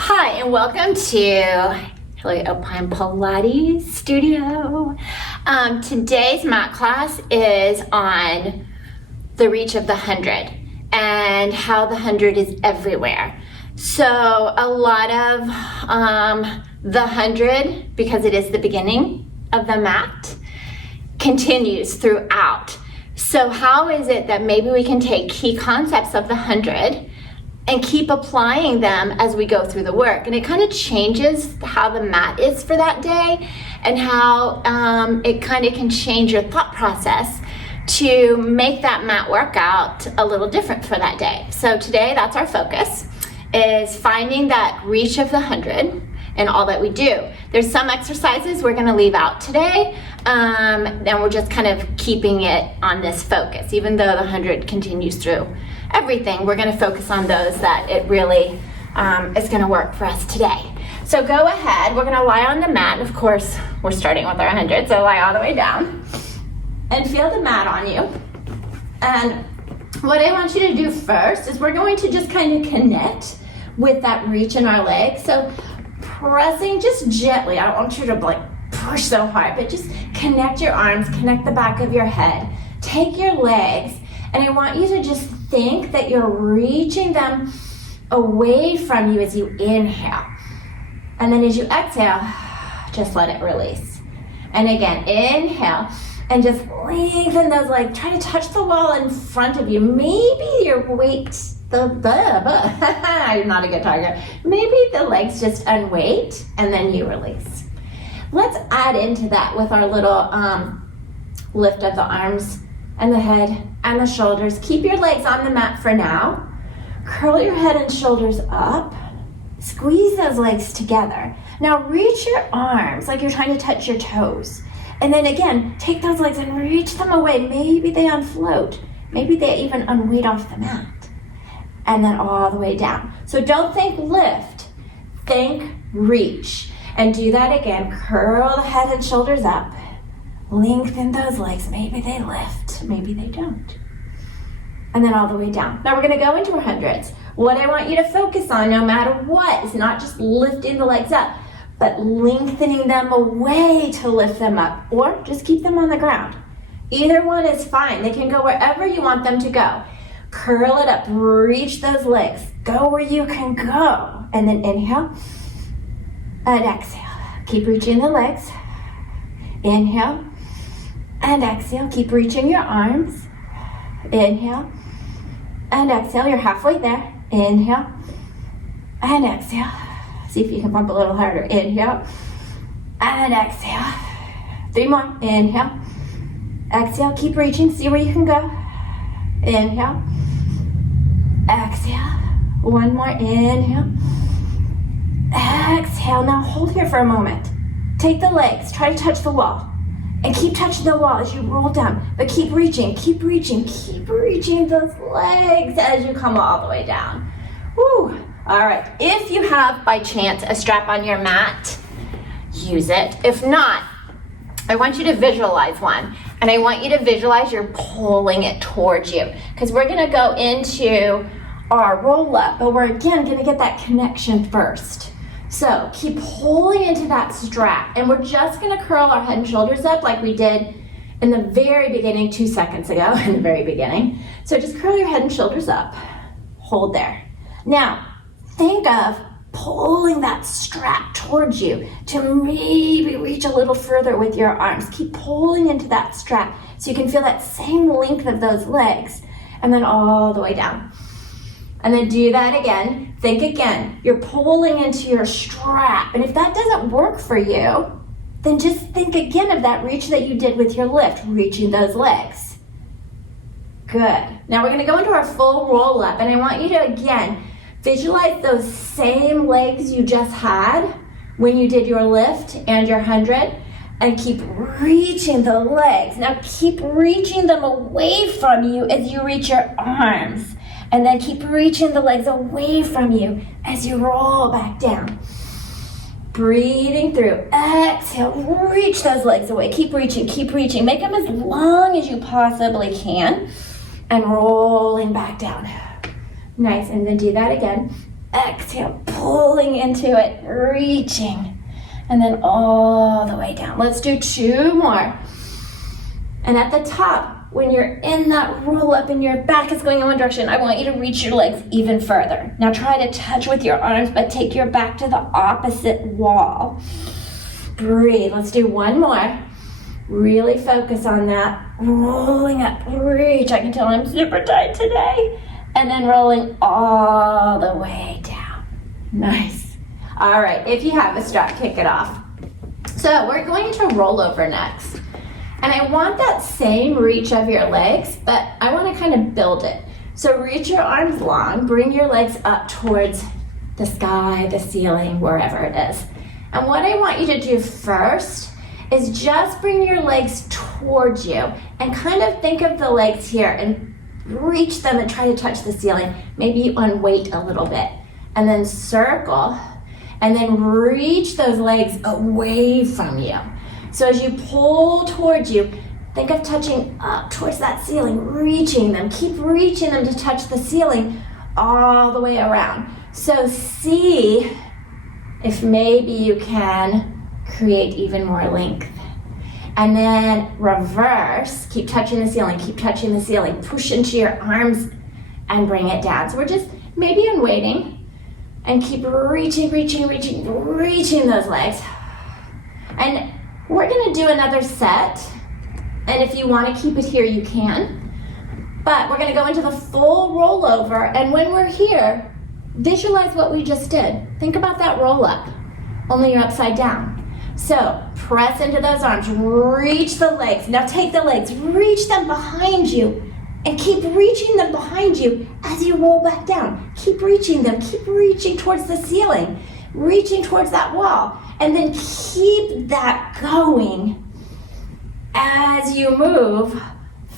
Hi, and welcome to Hilly Alpine Pilates Studio. Today's mat class is on the reach of the 100 and how the 100 is everywhere. So a lot of the 100, because it is the beginning of the mat, continues throughout. So how is it that maybe we can take key concepts of the 100 and keep applying them as we go through the work? And it kind of changes how the mat is for that day and how it kind of can change your thought process to make that mat workout a little different for that day. So today, that's our focus, is finding that reach of the 100 and all that we do. There's some exercises we're gonna leave out today, and we're just kind of keeping it on this focus. Even though the 100 continues through everything, we're gonna focus on those that it really is gonna work for us today. So go ahead, we're gonna lie on the mat. Of course, we're starting with our 100, so lie all the way down. And feel the mat on you. And what I want you to do first is we're going to just kind of connect with that reach in our legs. So pressing just gently. I don't want you to like push so hard, but just connect your arms, connect the back of your head. Take your legs, and I want you to just think that you're reaching them away from you as you inhale. And then as you exhale, just let it release. And again, inhale, and just lengthen those legs. Try to touch the wall in front of you. Maybe your weight, I'm not a good talker. Maybe the legs just unweight, and then you release. Let's add into that with our little lift of the arms and the head and the shoulders. Keep your legs on the mat for now. Curl your head and shoulders up. Squeeze those legs together. Now reach your arms like you're trying to touch your toes. And then again, take those legs and reach them away. Maybe they unfloat. Maybe they even unweight off the mat. And then all the way down. So don't think lift, think reach. And do that again. Curl the head and shoulders up. Lengthen those legs. Maybe they lift, maybe they don't. And then all the way down. Now we're gonna go into our hundreds. What I want you to focus on, no matter what, is not just lifting the legs up, but lengthening them away to lift them up, or just keep them on the ground. Either one is fine. They can go wherever you want them to go. Curl it up, reach those legs. Go where you can go. And then inhale and exhale. Keep reaching the legs. Inhale and exhale. Keep reaching your arms. Inhale and exhale. You're halfway there. Inhale and exhale. See if you can pump a little harder. Inhale and exhale. 3 more. Inhale. Exhale. Keep reaching. See where you can go. Inhale. Exhale. 1 more. Inhale. Exhale. Now hold here for a moment. Take the legs. Try to touch the wall. And keep touching the wall as you roll down. But keep reaching, keep reaching, keep reaching those legs as you come all the way down. Woo. All right. If you have, by chance, a strap on your mat, use it. If not, I want you to visualize one. And I want you to visualize you're pulling it towards you. Because we're going to go into our roll up. But we're, again, going to get that connection first. So keep pulling into that strap, and we're just gonna curl our head and shoulders up like we did in the very beginning, 2 seconds ago, in the very beginning. So just curl your head and shoulders up, hold there. Now, think of pulling that strap towards you to maybe reach a little further with your arms. Keep pulling into that strap so you can feel that same length of those legs, and then all the way down. And then do that again. Think again. You're pulling into your strap. And if that doesn't work for you, then just think again of that reach that you did with your lift, reaching those legs. Good. Now we're going to go into our full roll up. And I want you to, again, visualize those same legs you just had when you did your lift and your 100. And keep reaching the legs. Now keep reaching them away from you as you reach your arms. And then keep reaching the legs away from you as you roll back down. Breathing through. Exhale, reach those legs away. Keep reaching, keep reaching. Make them as long as you possibly can. And rolling back down. Nice, and then do that again. exhale, pulling into it, reaching, and then all the way down. Let's do 2 more. And at the top, when you're in that roll up and your back is going in one direction, I want you to reach your legs even further. Now try to touch with your arms, but take your back to the opposite wall. Breathe. Let's do 1 more. Really focus on that. Rolling up, reach. I can tell I'm super tight today. And then rolling all the way down. Nice. All right, if you have a strap, kick it off. So we're going to roll over next. And I want that same reach of your legs, but I want to kind of build it. So reach your arms long, bring your legs up towards the sky, the ceiling, wherever it is. And what I want you to do first is just bring your legs towards you and kind of think of the legs here and reach them and try to touch the ceiling. Maybe you unweight a little bit. And then circle, and then reach those legs away from you. So as you pull towards you, think of touching up towards that ceiling, reaching them. Keep reaching them to touch the ceiling all the way around. So see if maybe you can create even more length. And then reverse, keep touching the ceiling, keep touching the ceiling. Push into your arms and bring it down. So we're just maybe unweighting and keep reaching, reaching those legs. And we're gonna do another set, and if you wanna keep it here, you can. But we're gonna go into the full rollover, and when we're here, visualize what we just did. Think about that roll up, only you're upside down. So press into those arms, reach the legs. Now take the legs, reach them behind you, and keep reaching them behind you as you roll back down. Keep reaching them, keep reaching towards the ceiling, reaching towards that wall. And then keep that going as you move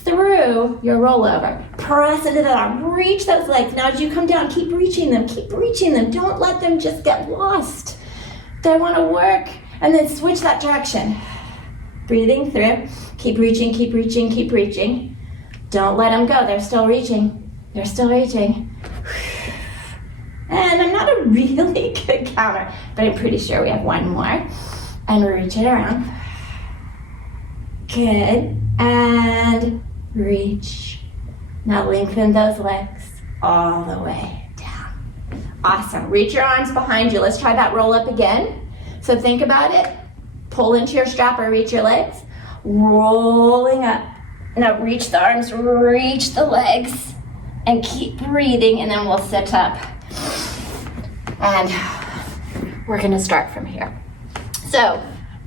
through your rollover. Press into that arm, reach those legs. Now as you come down, keep reaching them, keep reaching them. Don't let them just get lost. They want to work. And then switch that direction. Breathing through, keep reaching, keep reaching, keep reaching. Don't let them go, they're still reaching. They're still reaching. And I'm not a really good counter, but I'm pretty sure we have 1 more. And reach it around. Good. And reach. Now lengthen those legs all the way down. Awesome. Reach your arms behind you. Let's try that roll up again. So think about it. Pull into your strap or reach your legs. Rolling up. Now reach the arms, reach the legs, and keep breathing, and then we'll sit up. And we're gonna start from here. So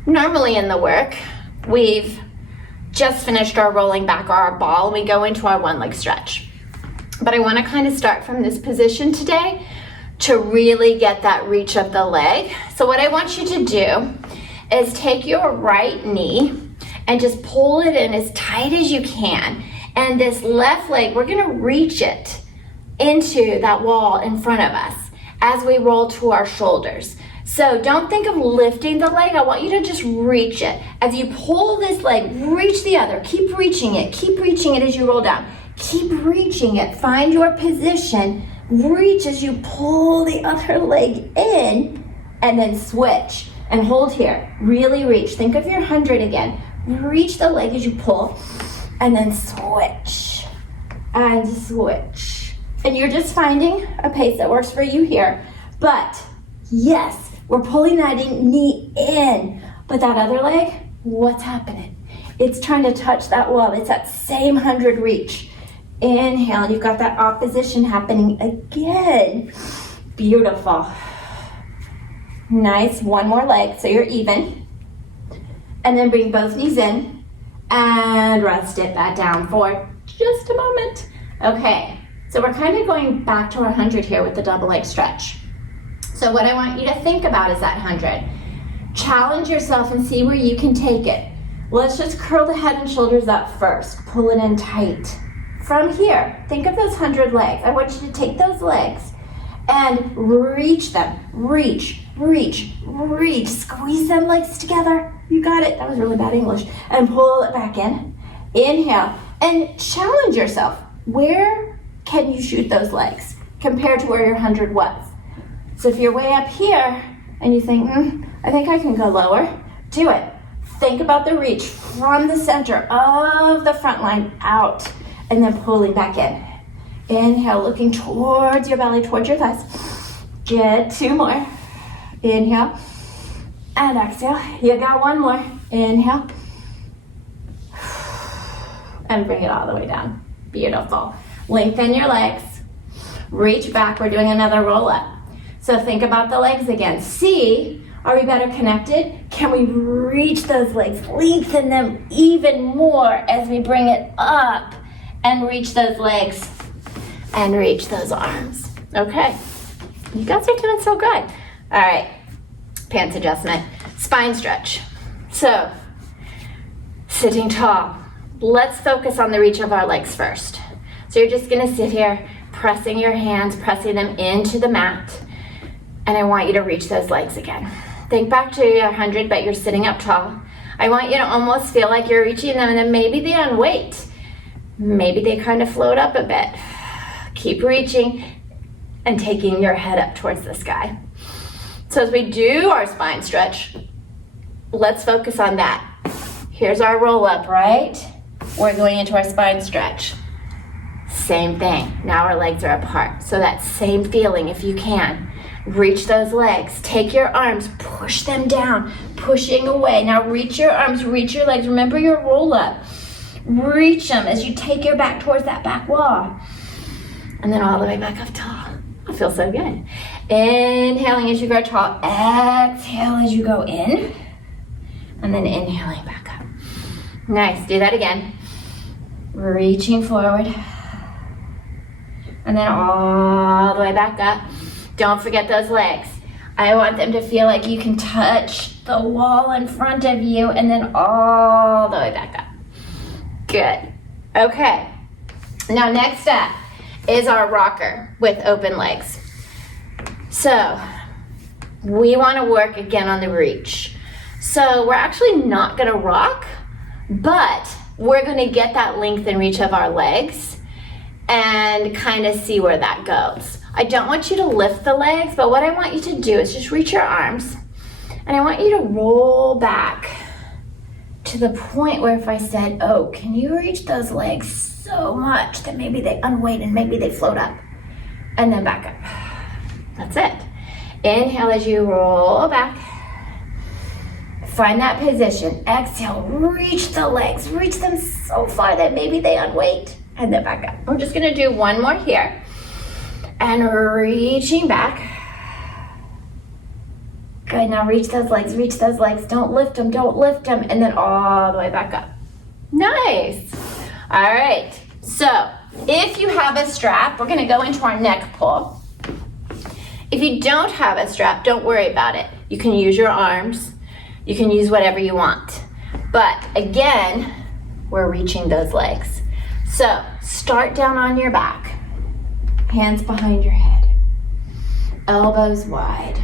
normally in the work, we've just finished our rolling back or our ball, and we go into our 1 leg stretch. But I wanna kind of start from this position today to really get that reach of the leg. So what I want you to do is take your right knee and just pull it in as tight as you can. And this left leg, we're gonna reach it into that wall in front of us as we roll to our shoulders. So don't think of lifting the leg. I want you to just reach it. As you pull this leg, reach the other. Keep reaching it as you roll down. Keep reaching it. Find your position. Reach as you pull the other leg in, and then switch. And hold here. Really reach. Think of your 100 again. Reach the leg as you pull, and then switch. And switch. And you're just finding a pace that works for you here. But yes, we're pulling that knee in. But that other leg, what's happening? It's trying to touch that wall. It's that same 100 reach. Inhale, and you've got that opposition happening again. Beautiful. Nice, 1 more leg, so you're even. And then bring both knees in and rest it back down for just a moment. Okay, so we're kind of going back to our 100 here with the double leg stretch. So what I want you to think about is that 100. Challenge yourself and see where you can take it. Let's just curl the head and shoulders up first. Pull it in tight. From here, think of those 100 legs. I want you to take those legs and reach them. Reach, reach, reach. Squeeze them legs together. You got it. That was really bad English. And pull it back in. Inhale. And challenge yourself. Where can you shoot those legs compared to where your 100 was? So if you're way up here and you think, I think I can go lower, do it. Think about the reach from the center of the front line out and then pulling back in. Inhale, looking towards your belly, towards your thighs. Good, 2 more. Inhale and exhale. You got 1 more. Inhale. And bring it all the way down. Beautiful. Lengthen your legs. Reach back. We're doing another roll up. So think about the legs again. See, are we better connected? Can we reach those legs? Lengthen them even more as we bring it up and reach those legs and reach those arms. Okay. You guys are doing so good. All right. Pants adjustment. Spine stretch. So, sitting tall. Let's focus on the reach of our legs first. So you're just gonna sit here, pressing your hands, pressing them into the mat. And I want you to reach those legs again. Think back to your 100, but you're sitting up tall. I want you to almost feel like you're reaching them and then maybe they unweight. Maybe they kind of float up a bit. Keep reaching and taking your head up towards the sky. So as we do our spine stretch, let's focus on that. Here's our roll up, right? We're going into our spine stretch. Same thing. Now our legs are apart. So that same feeling, if you can. Reach those legs. Take your arms, push them down, pushing away. Now reach your arms, reach your legs. Remember your roll up. Reach them as you take your back towards that back wall. And then all the way back up tall. I feel so good. Inhaling as you grow tall. Exhale as you go in. And then inhaling back up. Nice. Do that again. Reaching forward. And then all the way back up. Don't forget those legs. I want them to feel like you can touch the wall in front of you and then all the way back up. Good. Okay. Now next up is our rocker with open legs. So we want to work again on the reach. So we're actually not going to rock, but we're going to get that length and reach of our legs and kind of see where that goes. I don't want you to lift the legs, but what I want you to do is just reach your arms and I want you to roll back to the point where if I said, oh, can you reach those legs so much that maybe they unweight and maybe they float up and then back up. That's it. Inhale as you roll back. Find that position. Exhale, reach the legs. Reach them so far that maybe they unweight and then back up. We're just gonna do 1 more here. And reaching back. Good, now reach those legs, reach those legs. Don't lift them, and then all the way back up. Nice. All right, so if you have a strap, we're gonna go into our neck pull. If you don't have a strap, don't worry about it. You can use your arms. You can use whatever you want. But again, we're reaching those legs. So start down on your back. Hands behind your head, elbows wide.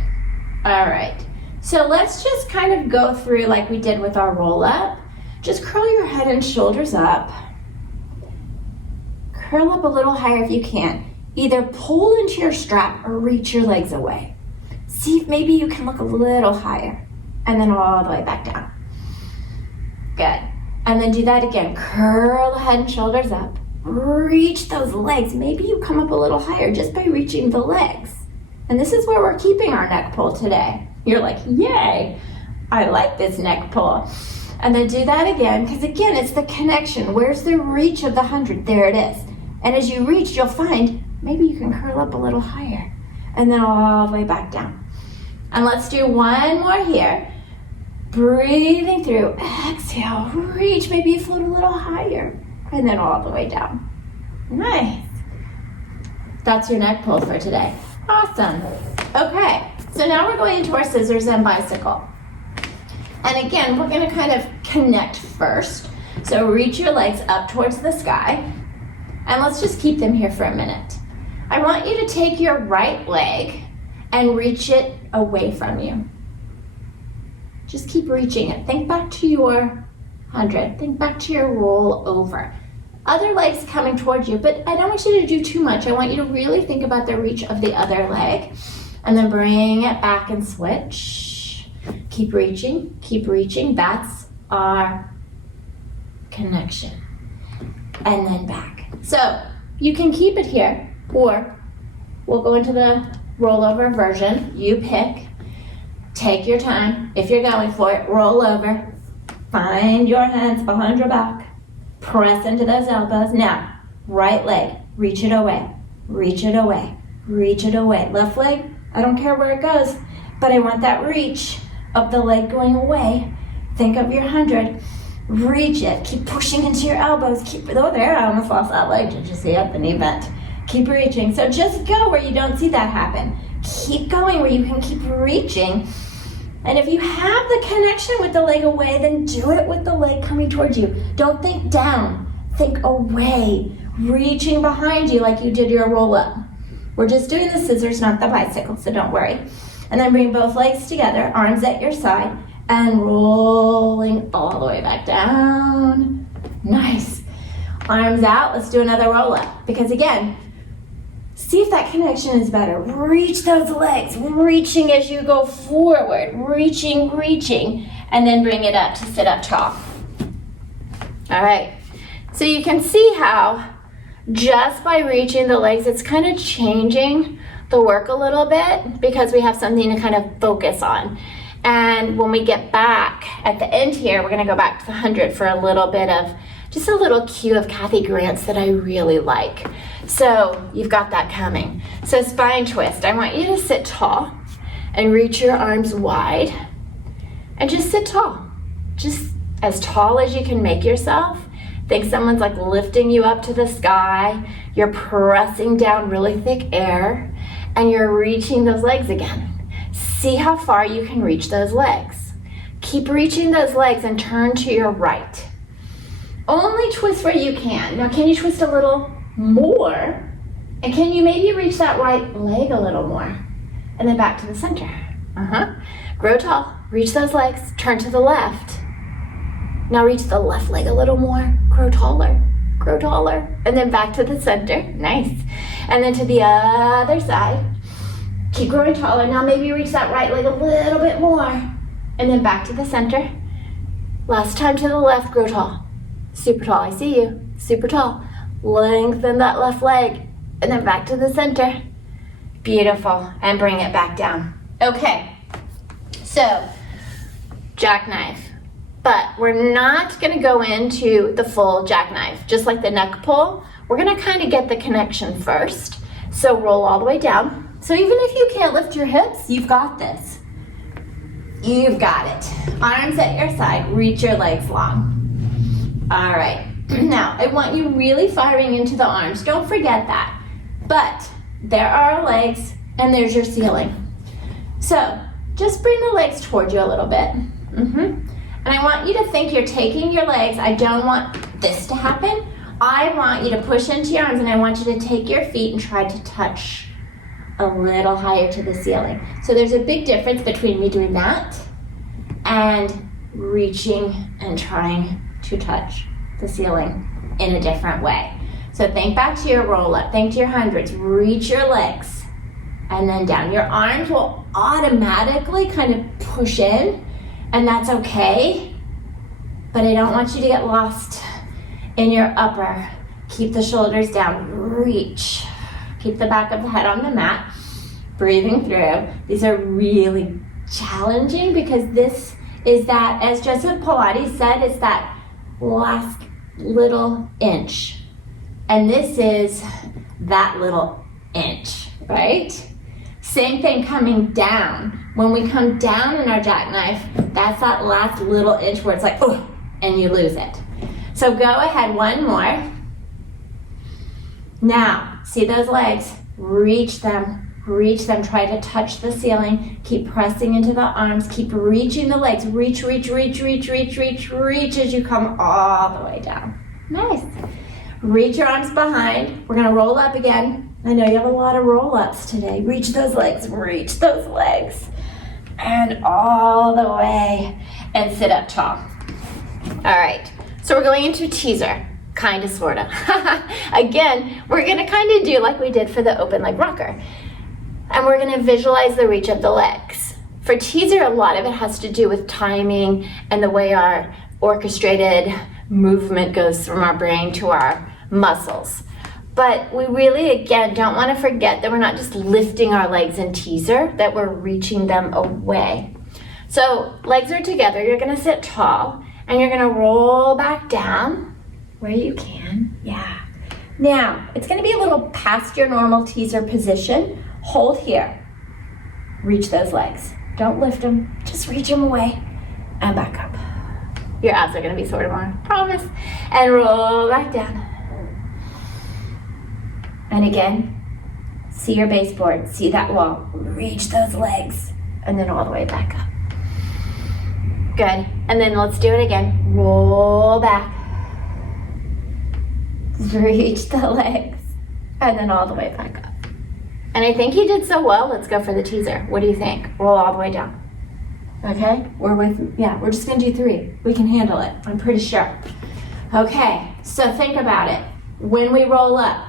All right, so let's just kind of go through like we did with our roll up. Just curl your head and shoulders up. Curl up a little higher if you can. Either pull into your strap or reach your legs away. See if maybe you can look a little higher and then all the way back down. Good, and then do that again. Curl the head and shoulders up. Reach those legs. Maybe you come up a little higher just by reaching the legs. And this is where we're keeping our neck pull today. You're like, yay, I like this neck pull. And then do that again, because again, it's the connection. Where's the reach of the 100? There it is. And as you reach, you'll find maybe you can curl up a little higher and then all the way back down. And let's do 1 more here. Breathing through, exhale, reach, maybe you float a little higher. And then all the way down. Nice. That's your neck pull for today. Awesome. Okay, so now we're going into our scissors and bicycle. And again, we're gonna kind of connect first. So reach your legs up towards the sky. And let's just keep them here for a minute. I want you to take your right leg and reach it away from you. Just keep reaching it. Think back to your 100. Think back to your roll over. Other legs coming towards you, but I don't want you to do too much. I want you to really think about the reach of the other leg and then bring it back and switch. Keep reaching, keep reaching. That's our connection. And then back. So you can keep it here, or we'll go into the rollover version. You pick. Take your time. If you're going for it, roll over. Find your hands behind your back. Press into those elbows. Now, right leg, reach it away. Reach it away. Reach it away. Left leg, I don't care where it goes, but I want that reach of the leg going away. Think of your 100. Reach it. Keep pushing into your elbows. Oh, there, I almost lost that leg. Did you see it? The knee bent. Keep reaching. So just go where you don't see that happen. Keep going where you can keep reaching. And if you have the connection with the leg away, then do it with the leg coming towards you. Don't think down. Think away. Reaching behind you like you did your roll up. We're just doing the scissors, not the bicycle, so don't worry. And then bring both legs together, arms at your side, and rolling all the way back down. Nice. Arms out. Let's do another roll up. Because again, see if that connection is better. Reach those legs, reaching as you go forward, reaching, reaching, and then bring it up to sit up tall. All right, so you can see how just by reaching the legs, it's kind of changing the work a little bit because we have something to kind of focus on. And when we get back at the end here, we're gonna go back to the 100 for a little bit of, just a little cue of Kathy Grant's that I really like. So you've got that coming. So spine twist, I want you to sit tall and reach your arms wide and just sit tall. Just as tall as you can make yourself. Think someone's like lifting you up to the sky. You're pressing down really thick air and you're reaching those legs again. See how far you can reach those legs. Keep reaching those legs and turn to your right. Only twist where you can. Now, can you twist a little more? And can you maybe reach that right leg a little more? And then back to the center. Grow tall. Reach those legs. Turn to the left. Now reach the left leg a little more. Grow taller. Grow taller. And then back to the center. Nice. And then to the other side. Keep growing taller. Now maybe reach that right leg a little bit more. And then back to the center. Last time to the left. Grow tall. Super tall. I see you. Super tall. Lengthen that left leg. And then back to the center. Beautiful. And bring it back down. Okay. So, jackknife. But we're not going to go into the full jackknife. Just like the neck pull, we're going to kind of get the connection first. So roll all the way down. So even if you can't lift your hips, you've got this. You've got it. Arms at your side. Reach your legs long. All right. Now, I want you really firing into the arms. Don't forget that. But there are our legs, and there's your ceiling. So just bring the legs towards you a little bit. And I want you to think you're taking your legs. I don't want this to happen. I want you to push into your arms, and I want you to take your feet and try to touch a little higher to the ceiling. So there's a big difference between me doing that and reaching and trying to touch the ceiling in a different way. So think back to your roll up. Think to your 100s. Reach your legs and then down. Your arms will automatically kind of push in, and that's okay, but I don't want you to get lost in your upper. Keep the shoulders down, reach. Keep the back of the head on the mat, breathing through. These are really challenging because this is that, as Joseph Pilates said, it's that last little inch. And this is that little inch, right? Same thing coming down. When we come down in our jackknife, that's that last little inch where it's like, oh, and you lose it. So go ahead, one more. Now, see those legs? Reach them, try to touch the ceiling. Keep pressing into the arms, keep reaching the legs. Reach, reach, reach, reach, reach, reach, reach as you come all the way down. Nice. Reach your arms behind. We're gonna roll up again. I know you have a lot of roll-ups today. Reach those legs, and all the way, and sit up tall. All right, so we're going into teaser, kind of, sort of. Again, we're gonna kind of do like we did for the open leg rocker. And we're gonna visualize the reach of the legs. For teaser, a lot of it has to do with timing and the way our orchestrated movement goes from our brain to our muscles. But we really, again, don't want to forget that we're not just lifting our legs in teaser, that we're reaching them away. So legs are together, you're gonna sit tall, and you're gonna roll back down where you can, yeah. Now, it's gonna be a little past your normal teaser position. Hold here, reach those legs. Don't lift them, just reach them away and back up. Your abs are gonna be sore tomorrow, promise. And roll back down. And again, see your baseboard, see that wall. Reach those legs, and then all the way back up. Good, and then let's do it again. Roll back. Reach the legs, and then all the way back up. And I think you did so well. Let's go for the teaser. What do you think? Roll all the way down. Okay, we're just gonna do 3. We can handle it, I'm pretty sure. Okay, so think about it. When we roll up,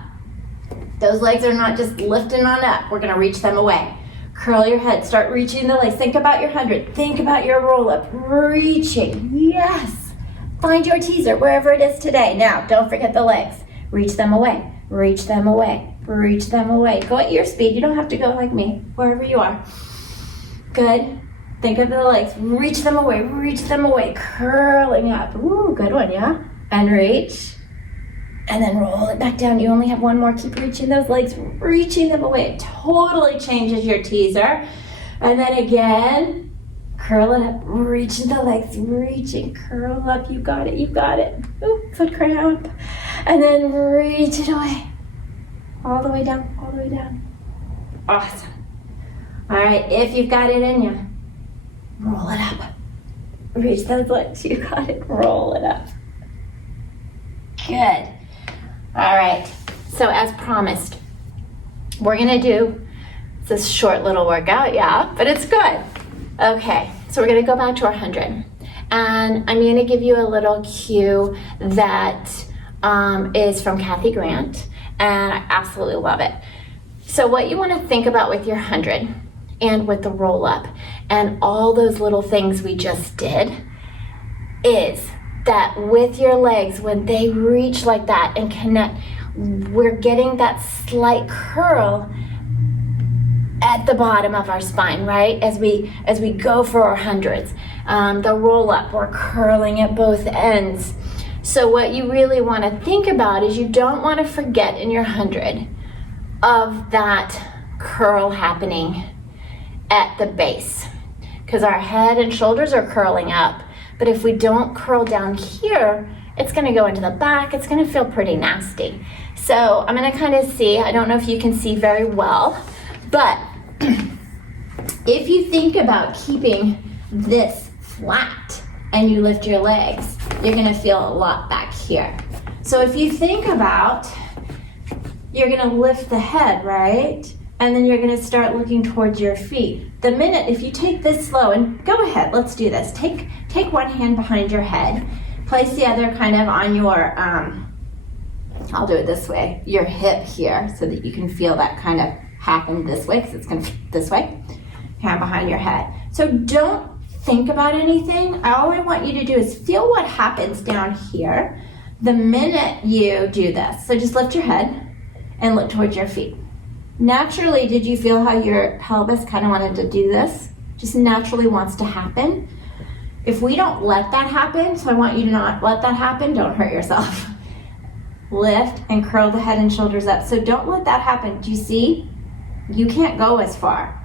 those legs are not just lifting on up. We're gonna reach them away. Curl your head, start reaching the legs. Think about your 100, think about your roll up. Reaching, yes. Find your teaser, wherever it is today. Now, don't forget the legs. Reach them away, reach them away, reach them away. Go at your speed, you don't have to go like me, wherever you are. Good, think of the legs, reach them away, curling up. Ooh, good one, yeah? And reach. And then roll it back down. You only have one more. Keep reaching those legs, reaching them away. It totally changes your teaser. And then again, curl it up, reaching the legs, reaching, curl up. You got it, you got it. Ooh, foot cramp. And then reach it away. All the way down, all the way down. Awesome. All right, if you've got it in you, roll it up. Reach those legs, you got it. Roll it up. Good. All right, so as promised, we're gonna do this short little workout, yeah, but it's good. Okay, so we're gonna go back to our 100. And I'm gonna give you a little cue that is from Kathy Grant, and I absolutely love it. So what you wanna think about with your 100 and with the roll up and all those little things we just did is that with your legs, when they reach like that and connect, we're getting that slight curl at the bottom of our spine, right? As we go for our 100s. The roll up, we're curling at both ends. So what you really want to think about is you don't want to forget in your 100 of that curl happening at the base, because our head and shoulders are curling up. But if we don't curl down here, it's gonna go into the back. It's gonna feel pretty nasty. So I'm gonna kind of see, I don't know if you can see very well, but if you think about keeping this flat and you lift your legs, you're gonna feel a lot back here. So if you think about, you're gonna lift the head, right? And then you're gonna start looking towards your feet. The minute, if you take this slow, and go ahead, let's do this. Take one hand behind your head, place the other kind of on your, I'll do it this way, your hip here, so that you can feel that kind of happen this way, because it's gonna this way, hand behind your head. So don't think about anything. All I want you to do is feel what happens down here the minute you do this. So just lift your head and look towards your feet. Naturally, did you feel how your pelvis kind of wanted to do this? Just naturally wants to happen. If we don't let that happen, so I want you to not let that happen, don't hurt yourself. Lift and curl the head and shoulders up. So don't let that happen. Do you see? You can't go as far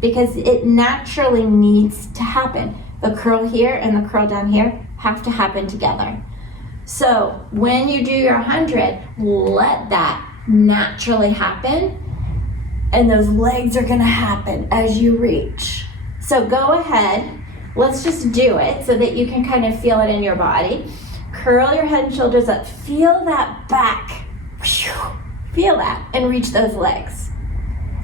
because it naturally needs to happen. The curl here and the curl down here have to happen together. So when you do your 100, let that naturally happen. And those legs are gonna happen as you reach. So go ahead, let's just do it so that you can kind of feel it in your body. Curl your head and shoulders up, feel that back. Feel that and reach those legs.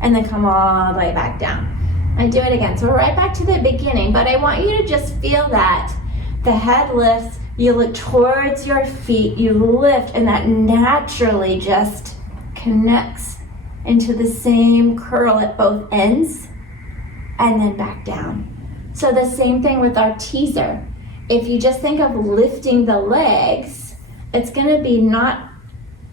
And then come all the way back down. And do it again. So we're right back to the beginning, but I want you to just feel that. The head lifts, you look towards your feet, you lift, and that naturally just connects into the same curl at both ends, and then back down. So the same thing with our teaser. If you just think of lifting the legs, it's gonna be not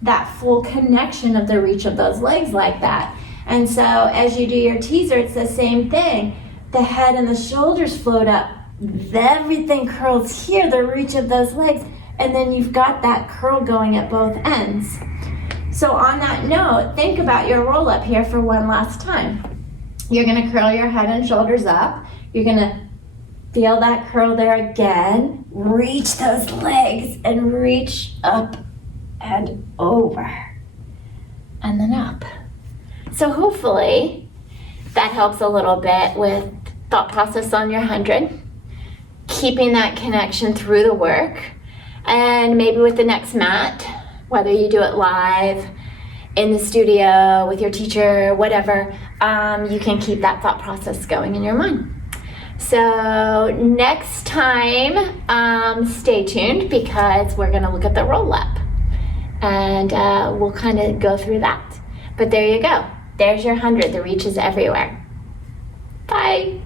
that full connection of the reach of those legs like that. And so as you do your teaser, it's the same thing. The head and the shoulders float up. Everything curls here, the reach of those legs, and then you've got that curl going at both ends. So on that note, think about your roll up here for one last time. You're gonna curl your head and shoulders up. You're gonna feel that curl there again. Reach those legs and reach up and over. And then up. So hopefully that helps a little bit with thought process on your 100. Keeping that connection through the work. And maybe with the next mat, whether you do it live, in the studio, with your teacher, whatever, you can keep that thought process going in your mind. So next time, stay tuned because we're gonna look at the roll-up and we'll kind of go through that. But there you go. There's your 100. The reach is everywhere. Bye.